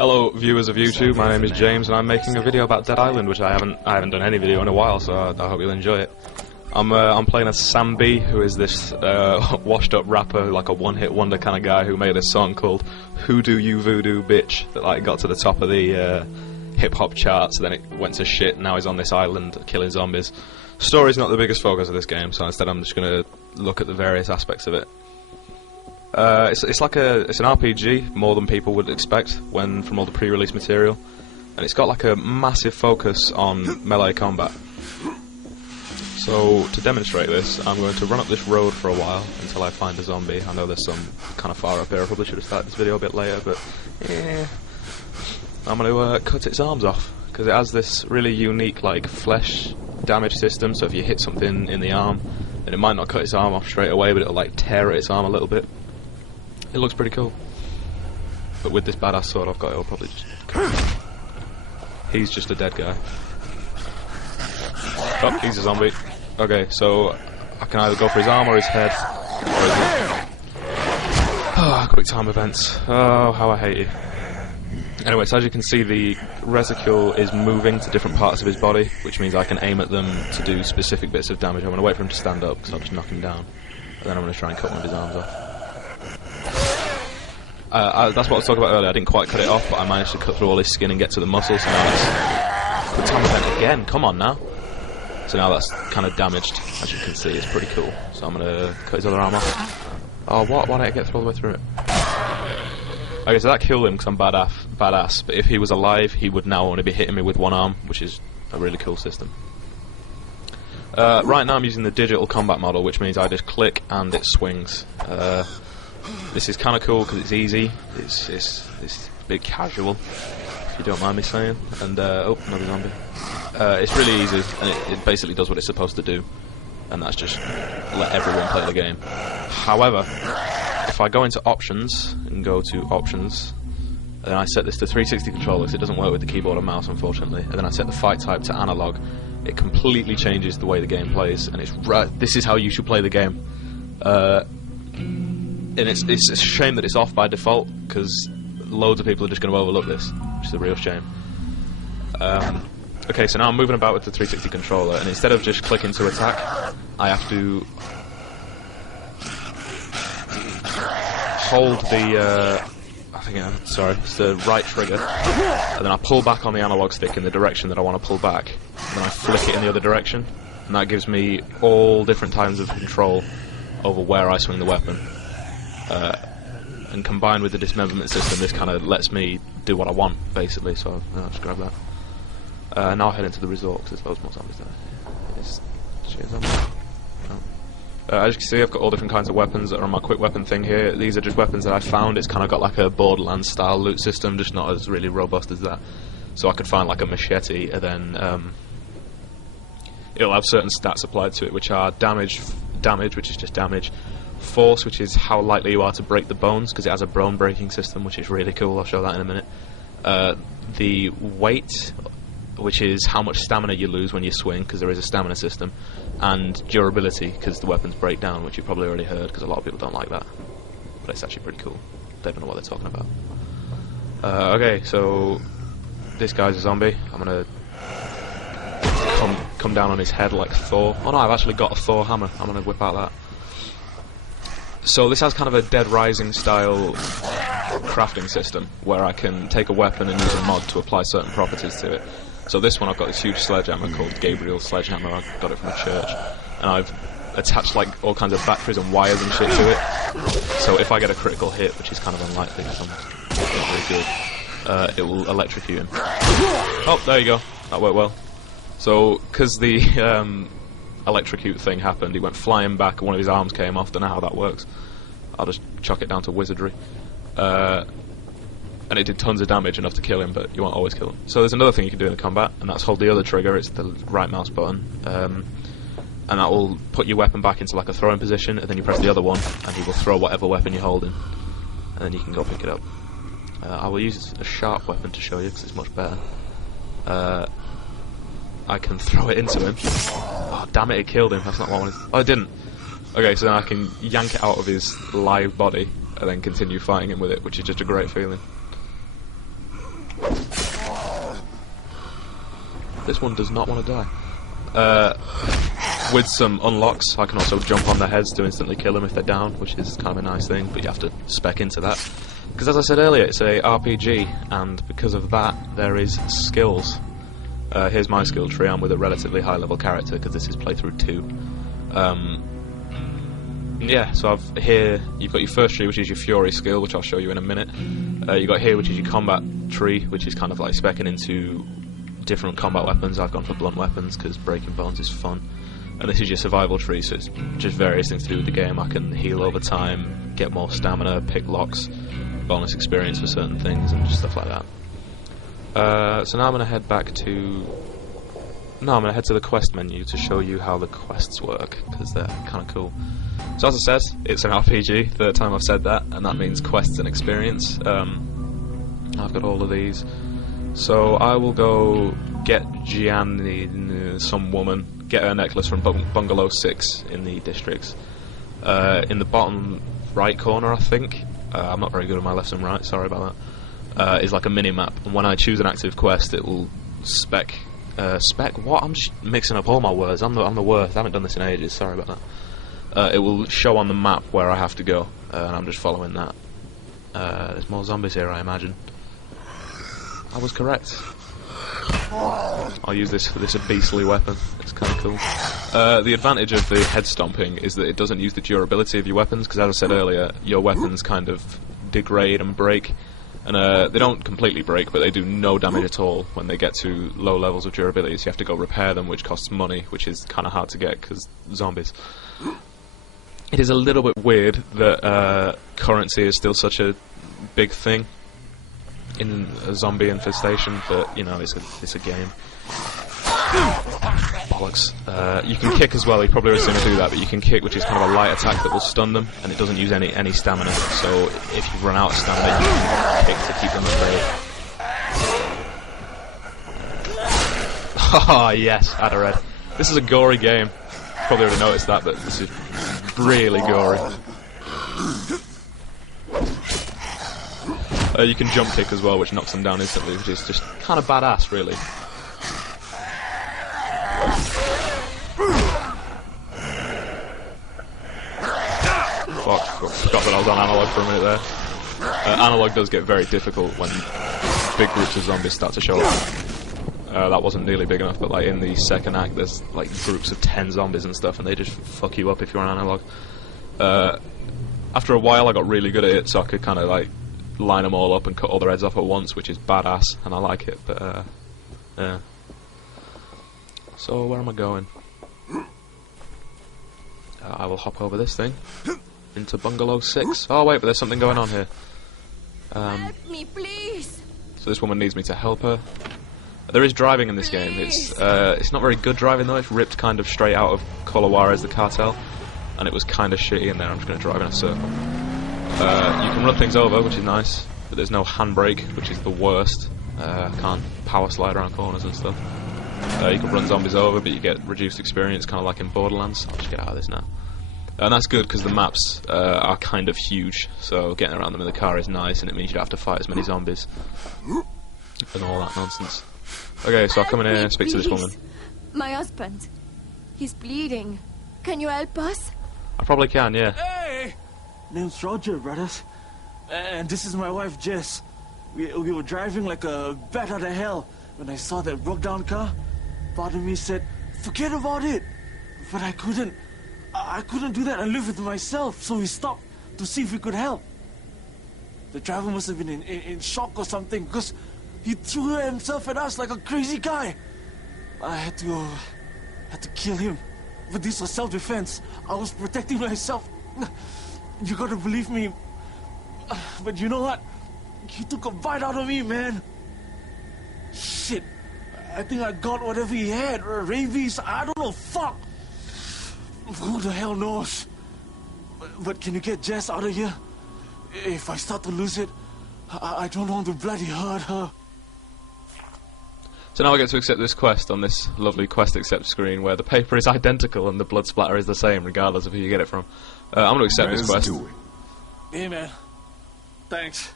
Hello, viewers of YouTube. My name is James, and I'm making a video about Dead Island, which I haven't done any video in a while, so I hope you'll enjoy it. I'm playing as Sam B, who is this washed-up rapper, like a one-hit wonder kind of guy who made a song called "Who Do You Voodoo Bitch" that like got to the top of the hip-hop charts. Then it went to shit. Now he's on this island killing zombies. Story's not the biggest focus of this game, so instead I'm just going to look at the various aspects of it. It's an RPG more than people would expect from all the pre-release material, and it's got like a massive focus on melee combat. So to demonstrate this, I'm going to run up this road for a while until I find a zombie. I know there's some kind of far up here. I probably should have started this video a bit later, but I'm going to cut its arms off because it has this really unique like flesh damage system. So if you hit something in the arm, then it might not cut its arm off straight away, but it'll like tear at its arm a little bit. It looks pretty cool. But with this badass sword I've got, it'll probably just... He's just a dead guy. Oh, he's a zombie. Okay, so I can either go for his arm or his head. Quick time events. Oh, how I hate you. Anyway, so as you can see, the reticule is moving to different parts of his body, which means I can aim at them to do specific bits of damage. I'm going to wait for him to stand up, because I'll just knock him down. And then I'm going to try and cut one of his arms off. That's what I was talking about earlier. I didn't quite cut it off, but I managed to cut through all his skin and get to the muscles. So now it's quick time event again. Come on now. So now that's kind of damaged, as you can see. It's pretty cool. So I'm gonna cut his other arm off. Oh, what? Why did I get through all the way through it? Okay, so that killed him because I'm badass. But if he was alive, he would now only be hitting me with one arm, which is a really cool system. Right now I'm using the digital combat model, which means I just click and it swings. This is kind of cool because it's easy. It's a bit casual, if you don't mind me saying. And oh, another zombie. It's really easy, and it basically does what it's supposed to do, and that's just let everyone play the game. However, if I go into options and go to options, and then I set this to 360 controller, because it doesn't work with the keyboard and mouse, unfortunately, and then I set the fight type to analog, it completely changes the way the game plays, and this is how you should play the game. And it's a shame that it's off by default, because loads of people are just going to overlook this, which is a real shame. Okay, so now I'm moving about with the 360 controller, and instead of just clicking to attack, I have to hold the, it's the right trigger, and then I pull back on the analog stick in the direction that I want to pull back, and then I flick it in the other direction, and that gives me all different types of control over where I swing the weapon. And combined with the dismemberment system, this kind of lets me do what I want, basically, so I'll just grab that. Now I'll head into the resort, because there's loads more zombies there. As you can see, I've got all different kinds of weapons that are on my quick weapon thing here. These are just weapons that I found. It's kind of got like a Borderlands style loot system, just not as really robust as that. So I could find like a machete, and then it'll have certain stats applied to it, which are damage, which is just damage, force, which is how likely you are to break the bones, because it has a bone breaking system, which is really cool. I'll show that in a minute. The weight, which is how much stamina you lose when you swing, because there is a stamina system, and durability, because the weapons break down, which you've probably already heard, because a lot of people don't like that, but it's actually pretty cool. They don't know what they're talking about. Okay, so this guy's a zombie. I'm gonna come down on his head like Thor. Oh no, I've actually got a Thor hammer. I'm gonna whip out that. So this has kind of a Dead Rising style crafting system where I can take a weapon and use a mod to apply certain properties to it. So this one, I've got this huge sledgehammer called Gabriel's Sledgehammer. I got it from a church, and I've attached like all kinds of batteries and wires and shit to it. So if I get a critical hit, which is kind of unlikely because I'm not very good, it will electrocute him. Oh, there you go. That worked well. So because the electrocute thing happened, he went flying back and one of his arms came off. Don't know how that works. I'll just chuck it down to wizardry. And it did tons of damage, enough to kill him, but you won't always kill him. So there's another thing you can do in the combat, and that's hold the other trigger. It's the right mouse button, and that will put your weapon back into like a throwing position, and then you press the other one and he will throw whatever weapon you're holding, and then you can go pick it up. I will use a sharp weapon to show you because it's much better. I can throw it into him. Oh damn it, it killed him. That's not what I wanted. Oh, it didn't. Okay, so then I can yank it out of his live body and then continue fighting him with it, which is just a great feeling. this one does not want to die. With some unlocks, I can also jump on their heads to instantly kill them if they're down, which is kind of a nice thing, but you have to spec into that. Because as I said earlier, it's a RPG, and because of that, there is skills. Here's my skill tree. I'm with a relatively high level character, because this is playthrough 2. Yeah, so here you've got your first tree, which is your Fury skill, which I'll show you in a minute. You've got here, which is your combat tree, which is kind of like speccing into different combat weapons. I've gone for blunt weapons, because breaking bones is fun. And this is your survival tree, so it's just various things to do with the game. I can heal over time, get more stamina, pick locks, bonus experience for certain things, and just stuff like that. So now I'm going to head back to... No, I'm going to head to the quest menu to show you how the quests work, because they're kind of cool. So as I said, it's an RPG, third time I've said that, and that means quests and experience. I've got all of these. So I will go get Gianni, some woman, get her necklace from Bungalow 6 in the districts. In the bottom right corner, I think, I'm not very good at my left and right, sorry about that, is like a mini-map, and when I choose an active quest it will spec what? I'm just mixing up all my words, I'm the worst, I haven't done this in ages, sorry about that. It will show on the map where I have to go, and I'm just following that. There's more zombies here, I imagine. I was correct. I'll use this beastly weapon. It's kind of cool. The advantage of the head stomping is that it doesn't use the durability of your weapons, because as I said earlier, your weapons kind of degrade and break. And they don't completely break, but they do no damage at all when they get to low levels of durability, so you have to go repair them, which costs money, which is kind of hard to get, because zombies. It is a little bit weird that currency is still such a big thing in a zombie infestation, but you know, it's a game. Bollocks. You can kick as well. You probably already seen me do that, but you can kick, which is kind of a light attack that will stun them, and it doesn't use any stamina. So if you run out of stamina, you can kick to keep them at bay. Oh yes, add a red. This is a gory game. Probably already noticed that, but this is really gory. You can jump kick as well, which knocks them down instantly, which is just kind of badass, really. Fuck, forgot that I was on analog for a minute there. Analog does get very difficult when big groups of zombies start to show up. That wasn't nearly big enough, but like in the second act there's like groups of 10 zombies and stuff, and they just fuck you up if you're on analog. After a while I got really good at it, so I could kind of like line them all up and cut all their heads off at once, which is badass, and I like it, but yeah. So where am I going? I will hop over this thing into Bungalow 6. Oh wait, but there's something going on here. Help me, please. So this woman needs me to help her. There is driving in this game. It's not very good driving though. It's ripped kind of straight out of Call of Juarez, the cartel, and it was kind of shitty in there. I'm just going to drive in a circle. You can run things over, which is nice, but there's no handbrake, which is the worst. I can't power slide around corners and stuff. You can run zombies over, but you get reduced experience, kind of like in Borderlands. I'll just get out of this now. And that's good because the maps are kind of huge, so getting around them in the car is nice, and it means you don't have to fight as many zombies and all that nonsense. Okay, so I'll come in here and speak to this woman. My husband, he's bleeding. Can you help us? I probably can, yeah. Hey! Name's Roger, brothers. And this is my wife, Jess. We were driving like a bat out of hell when I saw that broke down car. Part of me said, forget about it. But I couldn't do that and live with myself, so we stopped to see if we could help. The driver must have been in shock or something, because he threw himself at us like a crazy guy. I had to kill him. But this was self-defense. I was protecting myself. You gotta believe me. But you know what? He took a bite out of me, man. Shit. I think I got whatever he had. Rabies. I don't know. Fuck. Who the hell knows? But can you get Jess out of here? If I start to lose it, I don't want to bloody hurt her. So now I get to accept this quest on this lovely quest accept screen where the paper is identical and the blood splatter is the same regardless of who you get it from. I'm going to accept this quest. Hey man, thanks.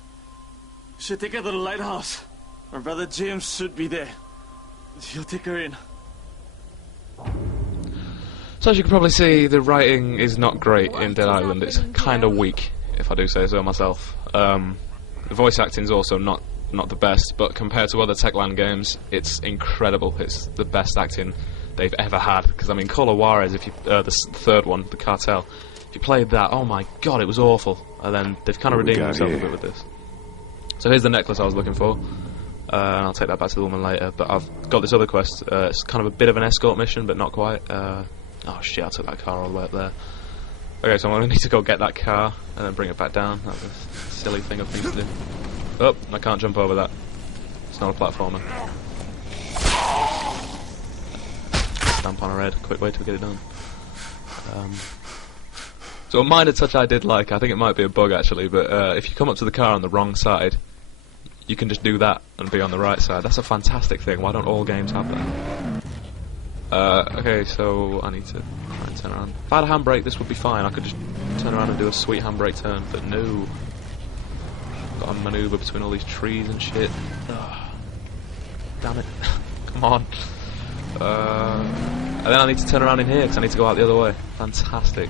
Should take her to the lighthouse. My brother James should be there. You'll take her in. So as you can probably see, the writing is not great in Dead Island. It's kind of weak, if I do say so myself. The voice acting is also not the best, but compared to other Techland games, it's incredible. It's the best acting they've ever had. Because I mean, Call of Juarez, if you the third one, the Cartel, if you played that, oh my god, it was awful. And then they've kind of redeemed themselves a bit with this. So here's the necklace I was looking for. And I'll take that back to the woman later. But I've got this other quest. It's kind of a bit of an escort mission, but not quite. Oh shit, I took that car all the way up there. Okay, so I'm going to need to go get that car and then bring it back down. That was a silly thing of me to do. Oh, I can't jump over that. It's not a platformer. Stamp on a red, quick way to get it done. So a minor touch I did like, I think it might be a bug actually, but if you come up to the car on the wrong side, you can just do that and be on the right side. That's a fantastic thing. Why don't all games have that? Okay, so I need to try and turn around. If I had a handbrake, this would be fine. I could just turn around and do a sweet handbrake turn, but no. Got to manoeuvre between all these trees and shit. Ugh. Damn it. Come on. And then I need to turn around in here, because I need to go out the other way. Fantastic.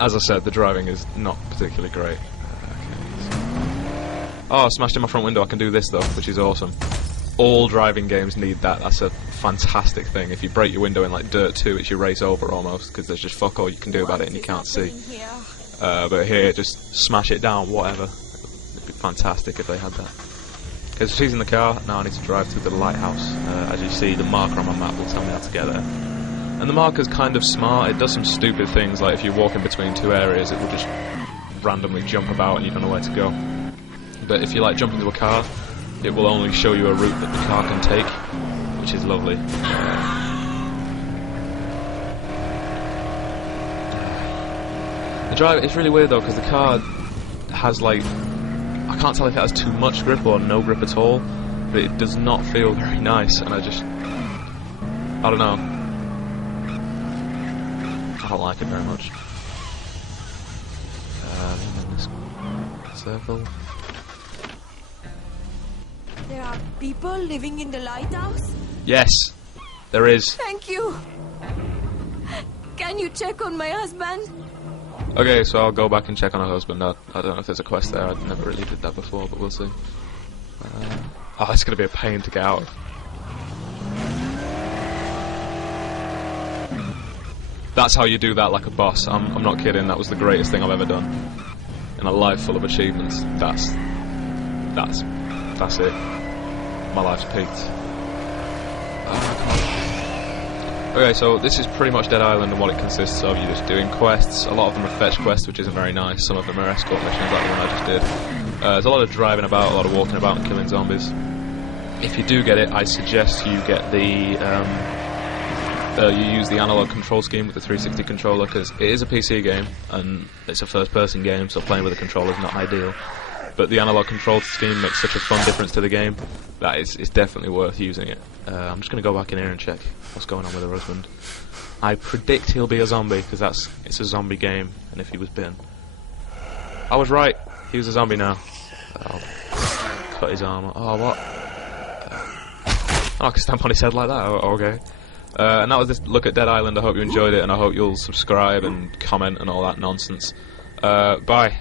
As I said, the driving is not particularly great. Oh, I smashed in my front window. I can do this though, which is awesome. All driving games need that. That's a fantastic thing. If you break your window in like Dirt 2, it's your race over almost, because there's just fuck all you can do about it and you can't see. But here, just smash it down, whatever. It'd be fantastic if they had that. Okay, so she's in the car. Now I need to drive to the lighthouse. As you see, the marker on my map will tell me how to get there. And the marker's kind of smart. It does some stupid things, like if you're walking between two areas, it will just randomly jump about and you don't know where to go. But if you like jump into a car, it will only show you a route that the car can take, which is lovely. The drive, it's really weird though, because the car has like, I can't tell if it has too much grip or no grip at all, but it does not feel very nice, and I don't know. I don't like it very much. In this circle. There are people living in the lighthouse? Yes, there is. Thank you. Can you check on my husband? Okay, so I'll go back and check on her husband. I don't know if there's a quest there. I never really did that before, but we'll see. Oh, it's going to be a pain to get out of. That's how you do that like a boss. I'm not kidding. That was the greatest thing I've ever done. In a life full of achievements, that's it. My life's peaked. Okay, so this is pretty much Dead Island and what it consists of. You're just doing quests. A lot of them are fetch quests, which isn't very nice. Some of them are escort missions, like the one I just did. There's a lot of driving about, a lot of walking about and killing zombies. If you do get it, I suggest you get the you use the analog control scheme with the 360 controller, because it is a PC game and it's a first-person game, so playing with a controller is not ideal. But the analog control scheme makes such a fun difference to the game that it's definitely worth using it. I'm just going to go back in here and check what's going on with her husband. I predict he'll be a zombie, because it's a zombie game, and if he was bitten. I was right, he was a zombie now. I'll cut his arm. Oh, what? I can stamp on his head like that, okay. And that was this look at Dead Island. I hope you enjoyed it, and I hope you'll subscribe and comment and all that nonsense. Bye.